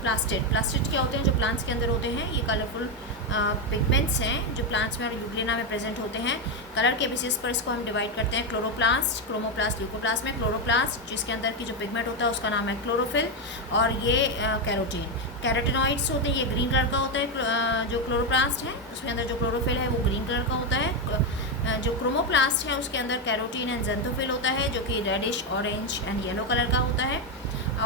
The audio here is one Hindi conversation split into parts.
प्लास्टिड क्या होते हैं? जो प्लांट्स के अंदर होते हैं, ये कलरफुल पिगमेंट्स हैं जो प्लांट्स में और यूग्लिना में प्रेजेंट होते हैं। कलर के बेसिस पर इसको हम डिवाइड करते हैं क्लोरोप्लास्ट, क्रोमोप्लास्ट, ल्यूकोप्लास्ट में। क्लोरोप्लास्ट जिसके अंदर की जो पिगमेंट होता है उसका नाम है क्लोरोफिल, और ये कैरोटीन, कैरोटिनॉइड्स होते हैं। ये ग्रीन कलर का होता है जो क्लोरोप्लास्ट है, उसके अंदर जो क्लोरोफिल है वो ग्रीन कलर का होता है। जो क्रोमोप्लास्ट है उसके अंदर कैरोटीन एंड ज़ेंथोफिल होता है जो कि reddish, orange and yellow colour का होता है।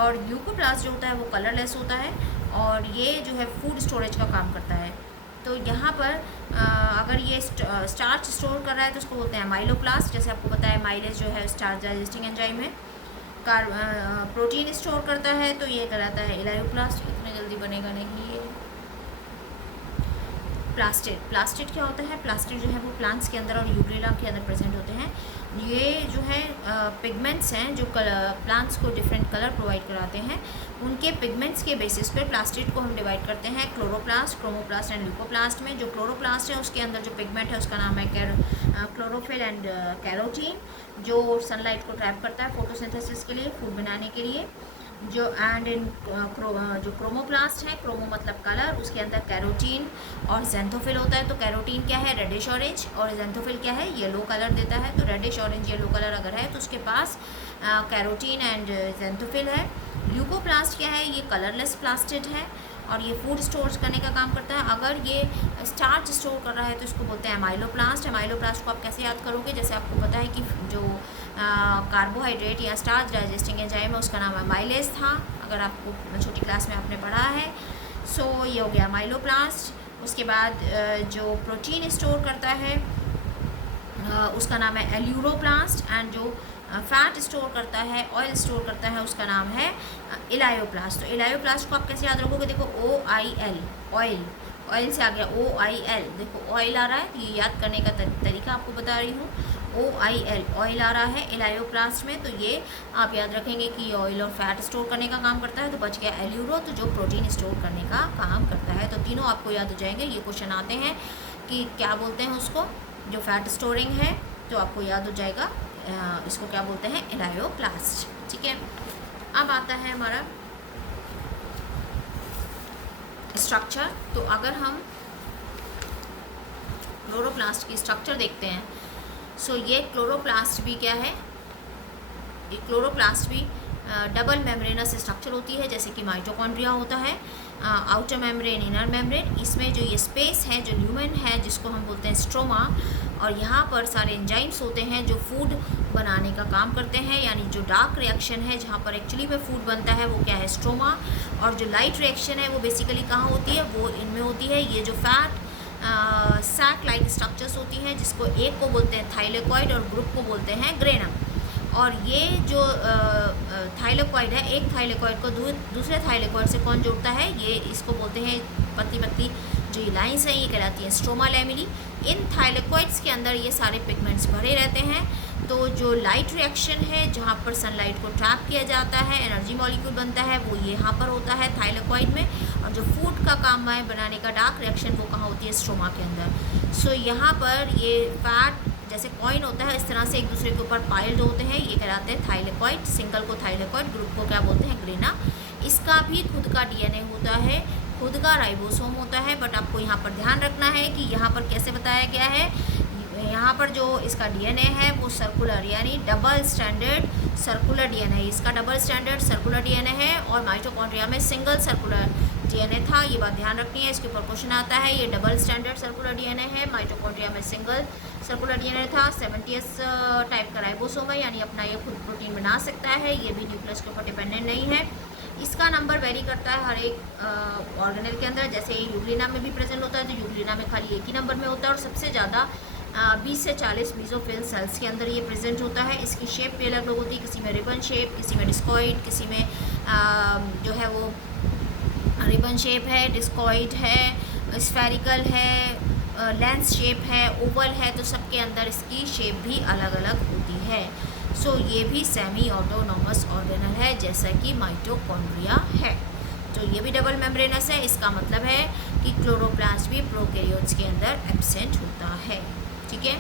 और ल्यूकोप्लास्ट जो होता है वो कलरलेस होता है, और ये जो है फूड स्टोरेज का काम करता है। तो यहाँ पर अगर ये स्टार्च स्टोर कर रहा है तो उसको बोलते हैं माइलोप्लास्ट। जैसे आपको पता है माइलेज जो है स्टार्च डाइजेस्टिंग एंजाइम है। प्रोटीन स्टोर करता है तो ये कहलाता है इलायोप्लास्ट। इतने जल्दी बनेगा नहीं ये। प्लास्टिड क्या होता है? प्लास्टिड जो है वो प्लांट्स के अंदर और यूग्लिना के अंदर प्रेजेंट होते हैं। ये जो है पिगमेंट्स हैं जो प्लांट्स को डिफरेंट कलर प्रोवाइड कराते हैं। उनके पिगमेंट्स के बेसिस पे प्लास्टिड को हम डिवाइड करते हैं क्लोरोप्लास्ट, क्रोमोप्लास्ट एंड ल्यूकोप्लास्ट में। जो क्लोरोप्लास्ट है उसके अंदर जो पिगमेंट है उसका नाम है क्लोरोफिल एंड कैरोटीन, जो सनलाइट को ट्रैप करता है फोटोसिंथेसिस के लिए, फूड बनाने के लिए। जो जो क्रोमोप्लास्ट है, क्रोमो मतलब कलर, उसके अंदर कैरोटीन और ज़ेंथोफिल होता है। तो कैरोटीन क्या है? रेडिश ऑरेंज, और ज़ेंथोफिल क्या है? येलो कलर देता है। तो रेडिश ऑरेंज येलो कलर अगर है तो उसके पास कैरोटीन एंड ज़ेंथोफिल है। ल्यूकोप्लास्ट क्या है? ये कलरलेस प्लास्टिड है और ये फूड स्टोर करने का काम करता है। अगर ये स्टार्च स्टोर कर रहा है तो इसको बोलते हैं अमाइलोप्लास्ट। अमाइलोप्लास्ट को आप कैसे याद करोगे? जैसे आपको पता है कि जो कार्बोहाइड्रेट या स्टार्च डाइजेस्टिंग एंजाइम है उसका नाम अमाइलेज था, अगर आपको छोटी क्लास में आपने पढ़ा है। सो ये हो गया अमाइलोप्लास्ट। उसके बाद जो प्रोटीन स्टोर करता है उसका नाम है एल्यूरोप्लास्ट, एंड जो फैट स्टोर करता है, ऑयल स्टोर करता है, उसका नाम है इलायोप्लास्ट। तो इलायोप्लास्ट को आप कैसे याद रखोगे? देखो OIL, ऑयल से आ गया OIL। देखो ऑयल आ रहा है, ये याद करने का तरीका आपको बता रही हूँ। OIL, ऑयल आ रहा है इलायोप्लास्ट में, तो ये आप याद रखेंगे कि ये ऑयल और फैट स्टोर करने का काम करता है। तो बच गया एल्यूरो, तो जो प्रोटीन स्टोर करने का काम करता है। तो तीनों आपको याद हो जाएंगे। ये क्वेश्चन आते हैं कि क्या बोलते हैं उसको, जो फैट स्टोरिंग है, तो आपको याद हो जाएगा इसको क्या बोलते हैं? इलायोप्लास्ट। ठीक है, अब आता है हमारा स्ट्रक्चर। तो अगर हम क्लोरोप्लास्ट की स्ट्रक्चर देखते हैं, सो ये क्लोरोप्लास्ट भी क्या है? ये क्लोरोप्लास्ट भी डबल मेम्ब्रेनस स्ट्रक्चर होती है, जैसे कि माइटोकॉन्ड्रिया होता है, आउटर मेम्ब्रेन, इनर मेम्ब्रेन। इसमें जो ये स्पेस है, जो ल्यूमेन है, जिसको हम बोलते हैं स्ट्रोमा, और यहाँ पर सारे एंजाइम्स होते हैं जो फूड बनाने का काम करते हैं। यानी जो डार्क रिएक्शन है जहाँ पर एक्चुअली में फूड बनता है वो क्या है? स्ट्रोमा। और जो लाइट रिएक्शन है वो बेसिकली कहाँ होती है? वो इनमें होती है। ये जो फैट सैक लाइक स्ट्रक्चर्स होती हैं, जिसको एक को बोलते हैं थाइलेकॉइड और ग्रुप को बोलते हैं ग्रेनम। और ये जो थाइलेकॉइड है, एक थाइलेकॉइड को दूसरे थाइलेकॉइड से कौन जोड़ता है? ये इसको बोलते हैं पतली पतली जो ये लाइन्स हैं, ये कहलाती हैं स्ट्रोमा लैमेली। इन थाइलेकॉइड्स के अंदर ये सारे पिगमेंट्स भरे रहते हैं। तो जो लाइट रिएक्शन है, जहाँ पर सनलाइट को ट्रैप किया जाता है, एनर्जी मॉलिक्यूल बनता है, वो यहाँ पर होता है थाइलेकॉइड में। और जो फूड का काम है बनाने का, डार्क रिएक्शन, वो कहाँ होती है? स्ट्रोमा के अंदर। सो यहाँ पर ये फैट जैसे कॉइन होता है, इस तरह से एक दूसरे के ऊपर पाइल्ड होते हैं, ये कहलाते हैं थाइलेकॉइड। सिंगल को थाइलेकॉइड, ग्रुप को क्या बोलते हैं? ग्रेना। इसका भी खुद का DNA होता है, खुद का राइबोसोम होता है। बट आपको यहाँ पर ध्यान रखना है कि यहाँ पर कैसे बताया गया है। यहाँ पर जो इसका DNA है वो सर्कुलर, यानी डबल स्टैंडर्ड सर्कुलर DNA, इसका डबल स्टैंडर्ड सर्कुलर DNA है। और माइटोकॉन्ड्रिया में सिंगल सर्कुलर DNA था, ये बात ध्यान रखनी है। इसके ऊपर क्वेश्चन आता है। ये डबल स्टैंडर्ड सर्कुलर DNA है, माइटोकॉन्ड्रिया में सिंगल सर्कुलर DNA था। 70s टाइप का राइबोसोम है, यानी अपना ये खुद प्रोटीन बना सकता है, ये भी न्यूक्लियस के ऊपर डिपेंडेंट नहीं है। इसका नंबर वेरी करता है हर एक ऑर्गेनल के अंदर। जैसे यूग्लिना में भी प्रेजेंट होता है, तो यूग्लिना में खाली एक ही नंबर में होता है, और सबसे ज़्यादा 20 से 40 बीजोफिल सेल्स के अंदर ये प्रेजेंट होता है। इसकी शेप भी अलग अलग होती है, किसी में रिबन शेप, किसी में डिस्कॉइड, किसी में जो है वो रिबन शेप है, डिस्कॉइड है, स्फेरिकल है, लेंस शेप है, ओवल है। तो सबके अंदर इसकी शेप भी अलग अलग होती है। सो ये भी सेमी ऑटोनॉमस ऑर्गेनल है, जैसा कि माइटोकॉन्ड्रिया है। तो ये भी डबल मेम्ब्रेनस है। इसका मतलब है कि क्लोरोप्लास्ट भी प्रोकैरियोट्स के अंदर एब्सेंट होता है। ठीक है।